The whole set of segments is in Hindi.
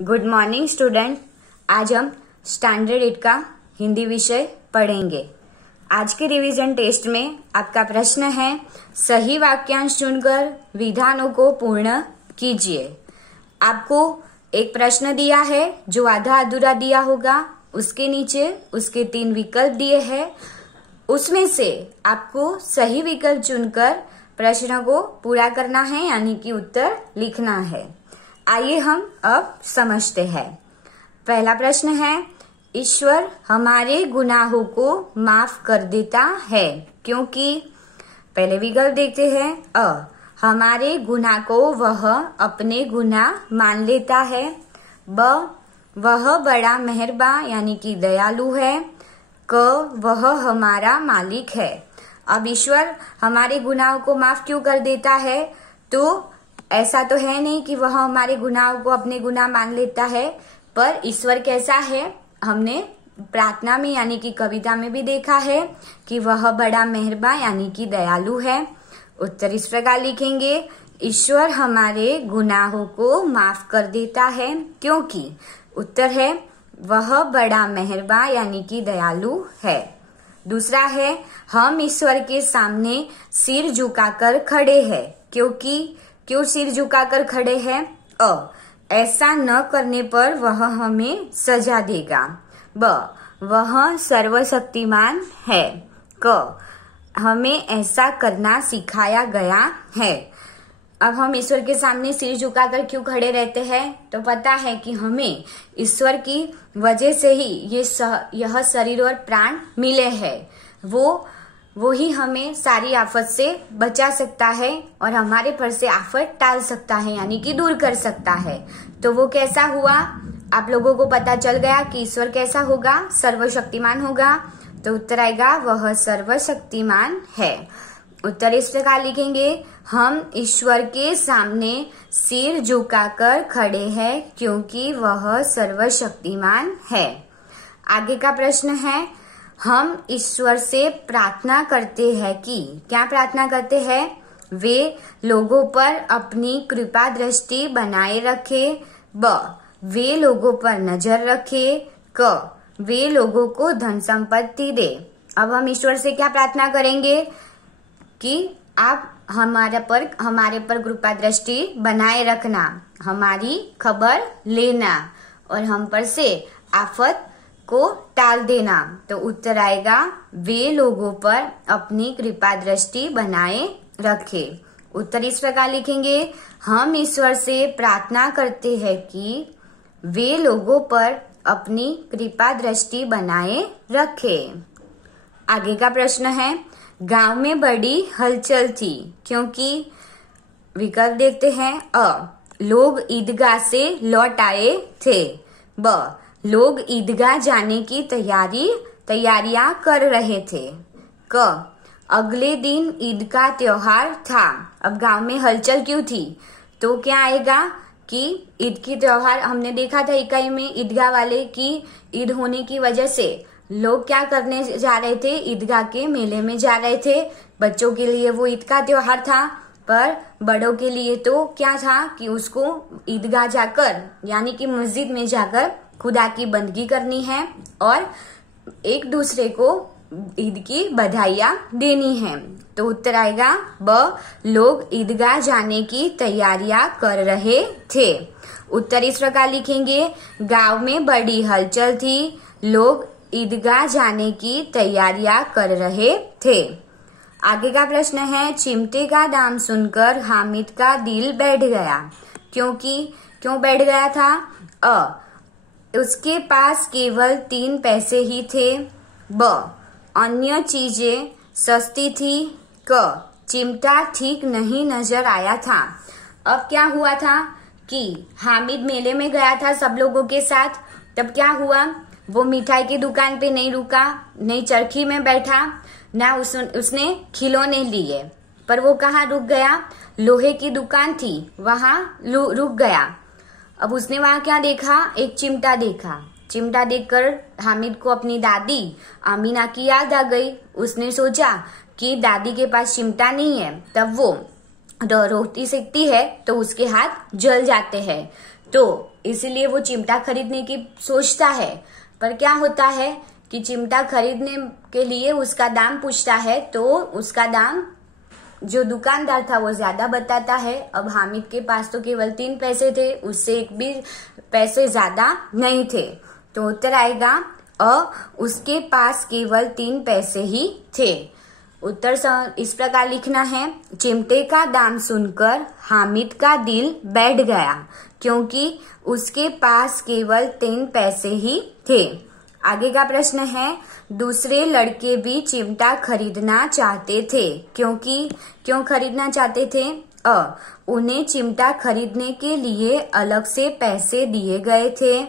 Good morning student. आज हम स्टैंडर्ड 8 का हिंदी विषय पढ़ेंगे। आज के रिवीजन टेस्ट में आपका प्रश्न है, सही वाक्यांश चुनकर विधानों को पूर्ण कीजिए। आपको एक प्रश्न दिया है जो आधा अधूरा दिया होगा, उसके नीचे उसके 3 विकल्प दिए हैं। उसमें से आपको सही विकल्प चुनकर प्रश्न को पूरा करना है, यानी कि उत्तर लिखना है। आइए हम अब समझते हैं। पहला प्रश्न है, ईश्वर हमारे गुनाहों को माफ कर देता है क्योंकि। पहले विकल्प देखते हैं। हमारे गुनाह को वह अपने गुनाह मान लेता है। ब, वह बड़ा मेहरबान यानी कि दयालु है। क, वह हमारा मालिक है। अब ईश्वर हमारे गुनाहों को माफ क्यों कर देता है? तो ऐसा तो है नहीं कि वह हमारे गुनाहों को अपने गुनाह मान लेता है, पर ईश्वर कैसा है हमने प्रार्थना में यानी कि कविता में भी देखा है कि वह बड़ा मेहरबान यानी कि दयालु है। उत्तर इस प्रकार लिखेंगे, ईश्वर हमारे गुनाहों को माफ कर देता है क्योंकि। उत्तर है वह बड़ा मेहरबान यानी कि दयालु है। दूसरा है, हम ईश्वर के सामने सिर झुकाकर खड़े हैं क्योंकि। क्यों सिर झुकाकर खड़े हैं? ऐसा न करने पर वह हमें सजा देगा। ब, वह सर्वशक्तिमान है। क, हमें ऐसा करना सिखाया गया है। अब हम ईश्वर के सामने सिर झुकाकर क्यों खड़े रहते हैं? तो पता है कि हमें ईश्वर की वजह से ही यह शरीर और प्राण मिले हैं। वो ही हमें सारी आफत से बचा सकता है और हमारे पर से आफत टाल सकता है, यानी कि दूर कर सकता है। तो वो कैसा हुआ? आप लोगों को पता चल गया कि ईश्वर कैसा होगा? सर्वशक्तिमान होगा। तो उत्तर आएगा वह सर्वशक्तिमान है। उत्तर इस प्रकार लिखेंगे, हम ईश्वर के सामने सिर झुकाकर खड़े हैं क्योंकि वह सर्वशक्तिमान है। आगे का प्रश्न है, हम ईश्वर से प्रार्थना करते हैं कि। क्या प्रार्थना करते हैं? वे लोगों पर अपनी कृपा दृष्टि बनाए रखे। ब, वे लोगों पर नजर रखे। क, वे लोगों को धन संपत्ति दे। अब हम ईश्वर से क्या प्रार्थना करेंगे कि आप हमारे पर कृपा दृष्टि बनाए रखना, हमारी खबर लेना और हम पर से आफत को टाल देना। तो उत्तर आएगा वे लोगों पर अपनी कृपा दृष्टि बनाए रखे। उत्तर इस प्रकार लिखेंगे, हम ईश्वर से प्रार्थना करते हैं कि वे लोगों पर अपनी कृपा दृष्टि बनाए रखे। आगे का प्रश्न है, गांव में बड़ी हलचल थी क्योंकि। विकल्प देखते हैं। लोग ईदगाह से लौट आए थे। ब, लोग ईदगाह जाने की तैयारियां कर रहे थे। क, अगले दिन ईद का त्योहार था। अब गांव में हलचल क्यों थी? तो क्या आएगा कि ईद की त्योहार हमने देखा था इकाई में, ईदगाह वाले की ईद होने की वजह से लोग क्या करने जा रहे थे? ईदगाह के मेले में जा रहे थे। बच्चों के लिए वो ईद का त्योहार था, पर बड़ों के लिए तो क्या था कि उसको ईदगाह जाकर यानी कि मस्जिद में जाकर खुदा की बंदगी करनी है और एक दूसरे को ईद की बधाइयां देनी है। तो उत्तर आएगा ब, लोग ईदगाह जाने की तैयारियां कर रहे थे। उत्तर इस प्रकार लिखेंगे, गांव में बड़ी हलचल थी, लोग ईदगाह जाने की तैयारियां कर रहे थे। आगे का प्रश्न है, चिमटे का दाम सुनकर हामिद का दिल बैठ गया क्योंकि। क्यों बैठ गया था? उसके पास केवल 3 पैसे ही थे। ब, अन्य चीजें सस्ती थी। क, चिमटा ठीक नहीं नजर आया था। अब क्या हुआ था कि हामिद मेले में गया था सब लोगों के साथ। तब क्या हुआ, वो मिठाई की दुकान पे नहीं रुका, नहीं चरखी में बैठा, ना उसने खिलौने लिए, पर वो कहाँ रुक गया? लोहे की दुकान थी, वहां रुक गया। अब उसने वहां क्या देखा? एक चिमटा देखा। चिमटा देखकर हामिद को अपनी दादी आमीना की याद आ गई। उसने सोचा कि दादी के पास चिमटा नहीं है, तब वो रोटी सेकती है तो उसके हाथ जल जाते हैं। तो इसलिए वो चिमटा खरीदने की सोचता है। पर क्या होता है कि चिमटा खरीदने के लिए उसका दाम पूछता है तो उसका दाम जो दुकानदार था वो ज्यादा बताता है। अब हामिद के पास तो केवल 3 पैसे थे, उससे एक भी पैसे ज्यादा नहीं थे। तो उत्तर आएगा उसके पास केवल 3 पैसे ही थे। उत्तर इस प्रकार लिखना है, चिमटे का दाम सुनकर हामिद का दिल बैठ गया क्योंकि उसके पास केवल 3 पैसे ही थे। आगे का प्रश्न है, दूसरे लड़के भी चिमटा खरीदना चाहते थे क्यों खरीदना चाहते थे? उन्हें चिमटा खरीदने के लिए अलग से पैसे दिए गए थे।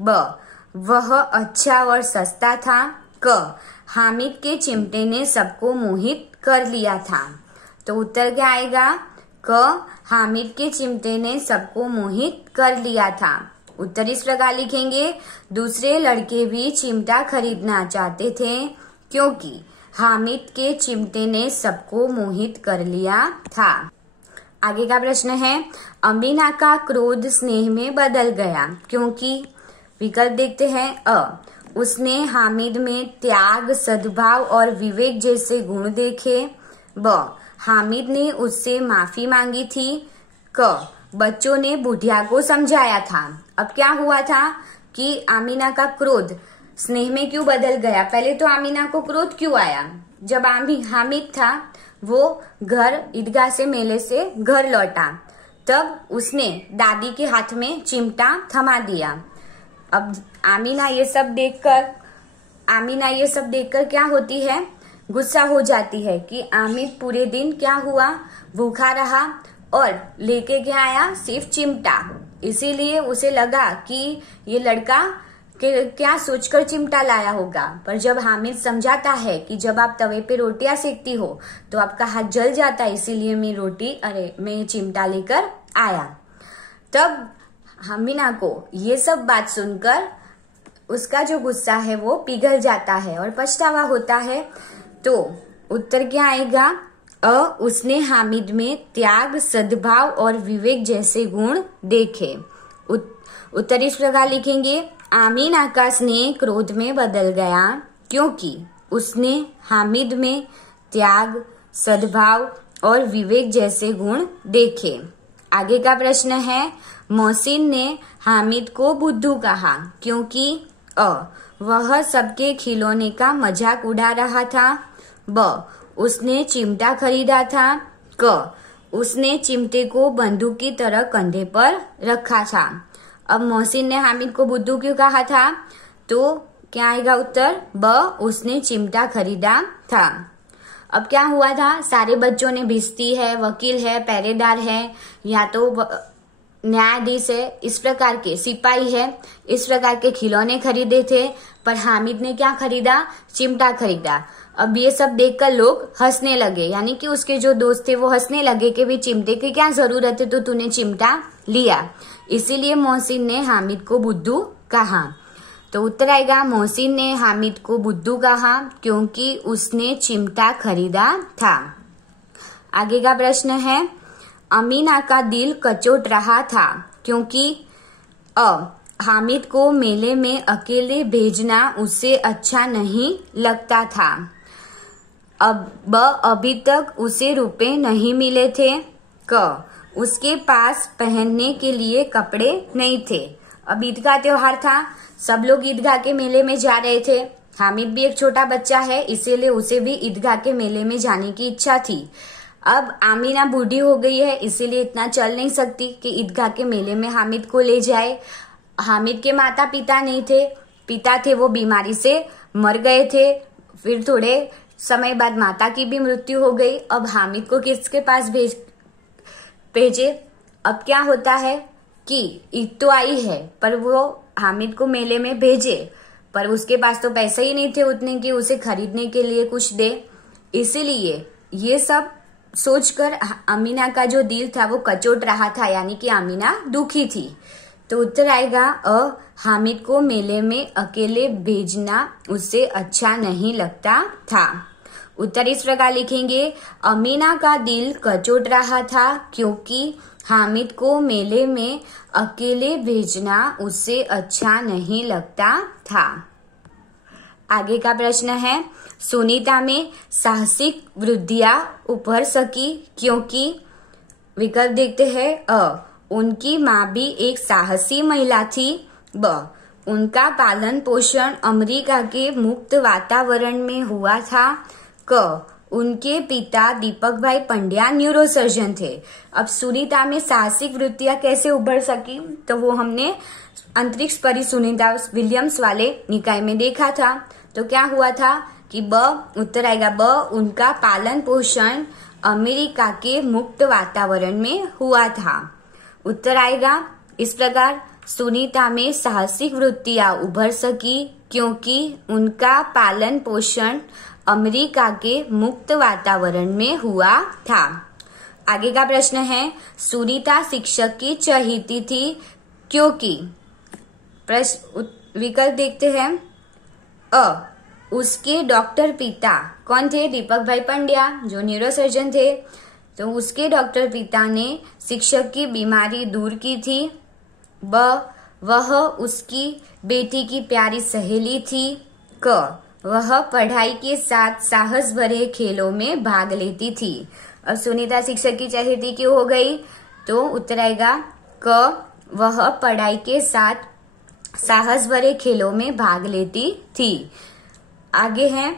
ब, वह अच्छा और सस्ता था। क, हामिद के चिमटे ने सबको मोहित कर लिया था। तो उत्तर क्या आएगा? क, हामिद के चिमटे ने सबको मोहित कर लिया था। उत्तर इस प्रकार लिखेंगे, दूसरे लड़के भी चिमटा खरीदना चाहते थे क्योंकि हामिद के चिमटे ने सबको मोहित कर लिया था। आगे का प्रश्न है, अमीना का क्रोध स्नेह में बदल गया क्योंकि विकल्प देखते हैं। उसने हामिद में त्याग, सद्भाव और विवेक जैसे गुण देखे। ब, हामिद ने उससे माफी मांगी थी। क, बच्चों ने बुढ़िया को समझाया था। अब क्या हुआ था कि आमीना का क्रोध स्नेह में क्यों बदल गया? पहले तो आमीना को क्रोध क्यों आया? जब हामिद था वो घर ईदगाह से मेले से घर लौटा, तब उसने दादी के हाथ में चिमटा थमा दिया। अब आमीना ये सब देखकर क्या होती है? गुस्सा हो जाती है कि हामिद पूरे दिन क्या हुआ, भूखा रहा और लेके क्या आया? सिर्फ चिमटा। इसीलिए उसे लगा कि ये लड़का क्या सोचकर चिमटा लाया होगा। पर जब हामिद समझाता है कि जब आप तवे पे रोटियां सेकती हो तो आपका हाथ जल जाता है, इसीलिए मैं चिमटा लेकर आया। तब अमीना को ये सब बात सुनकर उसका जो गुस्सा है वो पिघल जाता है और पछतावा होता है। तो उत्तर क्या आएगा? उसने हामिद में त्याग, सद्भाव और विवेक जैसे गुण देखे। उत्तर इस प्रकार लिखेंगे, आमीना का स्नेह क्रोध में बदल गया क्योंकि उसने हामिद में त्याग, सद्भाव और विवेक जैसे गुण देखे। आगे का प्रश्न है, मोहसिन ने हामिद को बुद्धू कहा क्योंकि वह सबके खिलौने का मजाक उड़ा रहा था। ब, उसने चिमटा खरीदा था। क, उसने चिमटे को बंदूक की तरह कंधे पर रखा था। अब मोहसिन ने हामिद को बुद्धू क्यों कहा था? तो क्या आएगा उत्तर? ब, उसने चिमटा खरीदा था। अब क्या हुआ था? सारे बच्चों ने भिश्ती है, वकील है, पहरेदार है या तो न्यायाधीश है, इस प्रकार के सिपाही है, इस प्रकार के खिलौने खरीदे थे। पर हामिद ने क्या खरीदा? चिमटा खरीदा। अब ये सब देखकर लोग हंसने लगे, यानी कि उसके जो दोस्त थे वो हंसने लगे कि भी चिमटे की क्या जरूरत है, तो तूने चिमटा लिया। इसीलिए मोहसिन ने हामिद को बुद्धू कहा। तो उत्तर आएगा, मोहसिन ने हामिद को बुद्धू कहा क्योंकि उसने चिमटा खरीदा था। आगे का प्रश्न है, अमीना का दिल कचोट रहा था क्योंकि हामिद को मेले में अकेले भेजना उसे अच्छा नहीं लगता था। अभी तक उसे रुपए नहीं मिले थे। क, उसके पास पहनने के लिए कपड़े नहीं थे। अब ईद का त्योहार था, सब लोग ईदगाह के मेले में जा रहे थे। हामिद भी एक छोटा बच्चा है, इसीलिए उसे भी ईदगाह के मेले में जाने की इच्छा थी। अब आमीना बूढ़ी हो गई है, इसीलिए इतना चल नहीं सकती कि ईदगाह के मेले में हामिद को ले जाए। हामिद के माता पिता नहीं थे, पिता थे वो बीमारी से मर गए थे। फिर थोड़े समय बाद माता की भी मृत्यु हो गई। अब हामिद को किसके पास भेजे? अब क्या होता है कि ईद तो आई है पर वो हामिद को मेले में भेजे, पर उसके पास तो पैसे ही नहीं थे उतने कि उसे खरीदने के लिए कुछ दे। इसीलिए ये सब सोचकर अमीना का जो दिल था वो कचोट रहा था, यानी कि अमीना दुखी थी। तो उत्तर आएगा हामिद को मेले में अकेले भेजना उसे अच्छा नहीं लगता था। उत्तर इस प्रकार लिखेंगे, अमीना का दिल कचोट रहा था क्योंकि हामिद को मेले में अकेले भेजना उसे अच्छा नहीं लगता था। आगे का प्रश्न है, सुनीता में साहसिक वृत्तियां उभर सकी क्योंकि विकल्प देखते हैं। अ, उनकी माँ भी एक साहसी महिला थी। ब, उनका पालन पोषण अमेरिका के मुक्त वातावरण में हुआ था। क, उनके पिता दीपक भाई पंड्या न्यूरोसर्जन थे। अब सुनीता में साहसिक वृत्तियां कैसे उभर सकी, तो वो हमने अंतरिक्ष परी सुनीता विलियम्स वाले निकाय में देखा था। तो क्या हुआ था कि ब, उत्तर आएगा ब, उनका पालन पोषण अमेरिका के मुक्त वातावरण में हुआ था। उत्तर आएगा इस प्रकार, सुनीता में साहसिक वृत्तियां उभर सकी क्योंकि उनका पालन पोषण अमेरिका के मुक्त वातावरण में हुआ था। आगे का प्रश्न है, सुनीता शिक्षक की चहेती थी क्योंकि विकल्प देखते हैं। अ, उसके डॉक्टर पिता कौन थे, दीपक भाई पंड्या जो न्यूरोसर्जन थे, तो उसके डॉक्टर पिता ने शिक्षक की बीमारी दूर की थी। ब, वह उसकी बेटी की प्यारी सहेली थी। क, वह पढ़ाई के साथ साहस भरे खेलों में भाग लेती थी। अब सुनीता शिक्षक की चहेती क्यों हो गई, तो उत्तर आएगा क, वह पढ़ाई के साथ साहस भरे खेलों में भाग लेती थी। आगे है,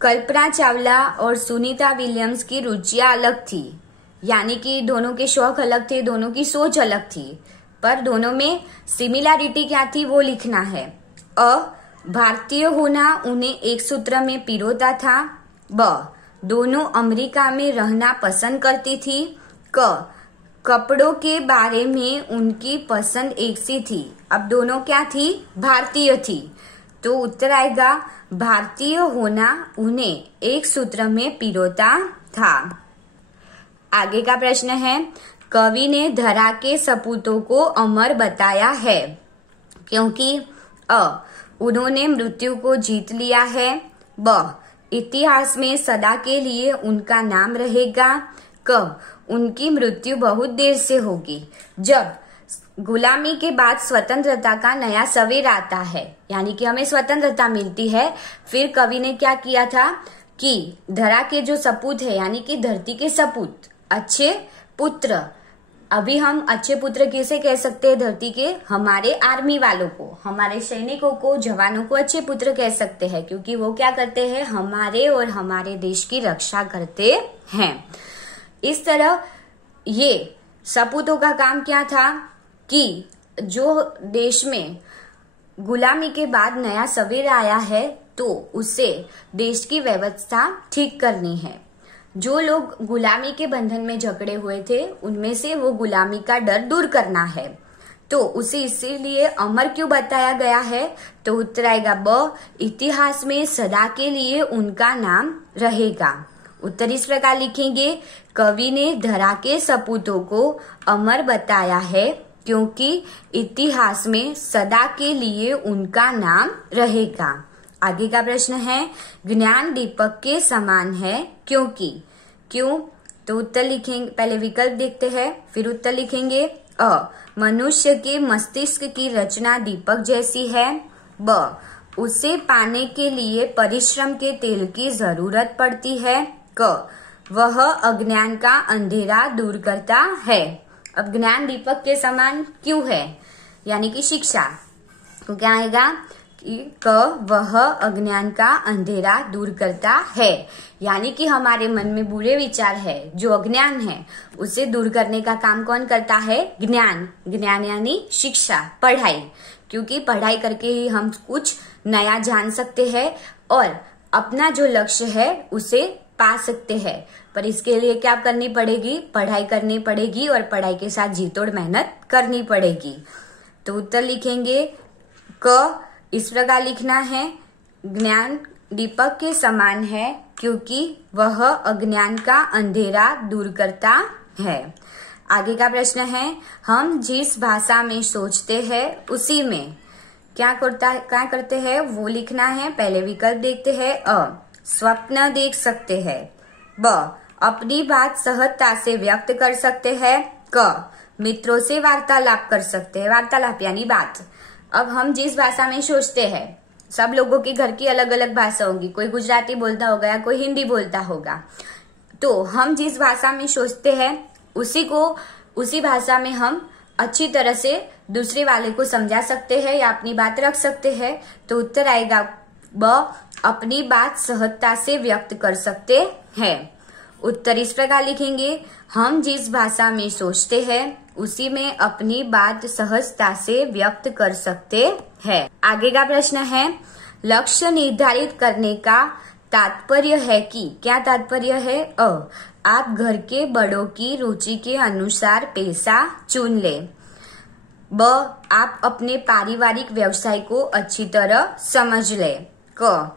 कल्पना चावला और सुनीता विलियम्स की रुचियां अलग थी, यानी कि दोनों के शौक अलग थे, दोनों की सोच अलग थी, पर दोनों में सिमिलैरिटी क्या थी वो लिखना है। अ, भारतीय होना उन्हें एक सूत्र में पिरोता था। ब, दोनों अमेरिका में रहना पसंद करती थी। क, कपड़ों के बारे में उनकी पसंद एक सी थी। अब दोनों क्या थी, भारतीय थी, तो उत्तर आएगा भारतीय होना उन्हें एक सूत्र में पिरोता था। आगे का प्रश्न है, कवि ने धरा के सपूतों को अमर बताया है क्योंकि अ, उन्होंने मृत्यु को जीत लिया है। ब, इतिहास में सदा के लिए उनका नाम रहेगा। क, उनकी मृत्यु बहुत देर से होगी, जब गुलामी के बाद स्वतंत्रता का नया सवेर आता है, यानी कि हमें स्वतंत्रता मिलती है। फिर कवि ने क्या किया था कि धरा के जो सपूत है, यानी कि धरती के सपूत, अच्छे पुत्र, अभी हम अच्छे पुत्र किसे कह सकते हैं, धरती के हमारे आर्मी वालों को, हमारे सैनिकों को, जवानों को अच्छे पुत्र कह सकते हैं, क्योंकि वो क्या करते हैं, हमारे और हमारे देश की रक्षा करते हैं। इस तरह ये सपूतों का काम क्या था कि जो देश में गुलामी के बाद नया सवेर आया है, तो उसे देश की व्यवस्था ठीक करनी है। जो लोग गुलामी के बंधन में जकड़े हुए थे, उनमें से वो गुलामी का डर दूर करना है, तो उसे इसीलिए अमर क्यों बताया गया है, तो उत्तर आएगा ब, इतिहास में सदा के लिए उनका नाम रहेगा। उत्तर इस प्रकार लिखेंगे, कवि ने धरा के सपूतों को अमर बताया है क्योंकि इतिहास में सदा के लिए उनका नाम रहेगा। आगे का प्रश्न है, ज्ञान दीपक के समान है क्योंकि, क्यों, तो उत्तर लिखेंगे, पहले विकल्प देखते हैं फिर उत्तर लिखेंगे। अ, मनुष्य के मस्तिष्क की रचना दीपक जैसी है। ब, उसे पाने के लिए परिश्रम के तेल की जरूरत पड़ती है। क, वह अज्ञान का अंधेरा दूर करता है। अब ज्ञान दीपक के समान क्यों है, यानी कि शिक्षा, तो क्या आएगा कि क, वह अज्ञान का अंधेरा दूर करता है, यानी कि हमारे मन में बुरे विचार है, जो अज्ञान है, उसे दूर करने का काम कौन करता है, ज्ञान। ज्ञान यानी शिक्षा, पढ़ाई, क्योंकि पढ़ाई करके ही हम कुछ नया जान सकते हैं और अपना जो लक्ष्य है उसे पा सकते हैं। पर इसके लिए क्या करनी पड़ेगी, पढ़ाई करनी पड़ेगी और पढ़ाई के साथ जी तोड़ मेहनत करनी पड़ेगी। तो उत्तर लिखेंगे क, इस प्रकार लिखना है, ज्ञान दीपक के समान है क्योंकि वह अज्ञान का अंधेरा दूर करता है। आगे का प्रश्न है, हम जिस भाषा में सोचते हैं उसी में क्या करते हैं वो लिखना है। पहले विकल्प देखते हैं। अ, स्वप्न देख सकते हैं। ब, अपनी बात सहजता से व्यक्त कर सकते हैं। क, मित्रों से वार्तालाप कर सकते हैं। वार्तालाप यानी बात। अब हम जिस भाषा में सोचते हैं, सब लोगों के घर की अलग अलग भाषा होगी, कोई गुजराती बोलता होगा या कोई हिंदी बोलता होगा। तो हम जिस भाषा में सोचते हैं उसी भाषा में हम अच्छी तरह से दूसरे वाले को समझा सकते हैं या अपनी बात रख सकते हैं। तो उत्तर आएगा ब, अपनी बात सहजता से व्यक्त कर सकते हैं। उत्तर इस प्रकार लिखेंगे, हम जिस भाषा में सोचते हैं उसी में अपनी बात सहजता से व्यक्त कर सकते हैं। आगे का प्रश्न है, लक्ष्य निर्धारित करने का तात्पर्य है कि, क्या तात्पर्य है? आप घर के बड़ों की रुचि के अनुसार पेशा चुन ले। ब, आप अपने पारिवारिक व्यवसाय को अच्छी तरह समझ ले। क,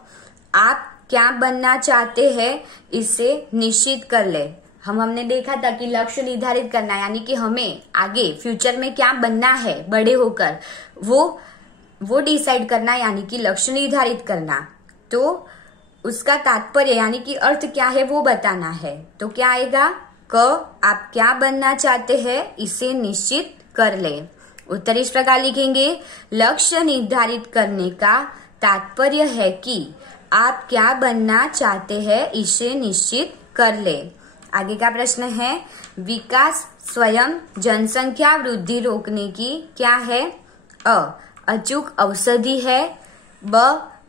आप क्या बनना चाहते हैं इसे निश्चित कर ले। हमने देखा था कि लक्ष्य निर्धारित करना यानी कि हमें आगे फ्यूचर में क्या बनना है बड़े होकर, वो डिसाइड करना यानी कि लक्ष्य निर्धारित करना। तो उसका तात्पर्य यानी कि अर्थ क्या है वो बताना है। तो क्या आएगा? क, आप क्या बनना चाहते हैं इसे निश्चित कर ले। उत्तर इस प्रकार लिखेंगे, लक्ष्य निर्धारित करने का तात्पर्य है कि आप क्या बनना चाहते हैं इसे निश्चित कर ले। आगे का प्रश्न है, विकास स्वयं जनसंख्या वृद्धि रोकने की क्या है? अचूक औषधि है। ब,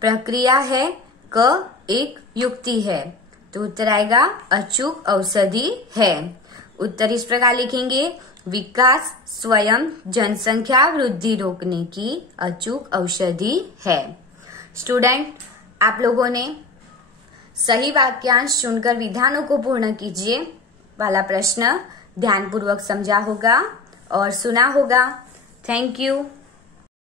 प्रक्रिया है। क, एक युक्ति है। तो उत्तर आएगा अचूक औषधि है। उत्तर इस प्रकार लिखेंगे, विकास स्वयं जनसंख्या वृद्धि रोकने की अचूक औषधि है। स्टूडेंट, आप लोगों ने सही वाक्यांश चुनकर विधानों को पूर्ण कीजिए वाला प्रश्न ध्यानपूर्वक समझा होगा और सुना होगा। Thank you.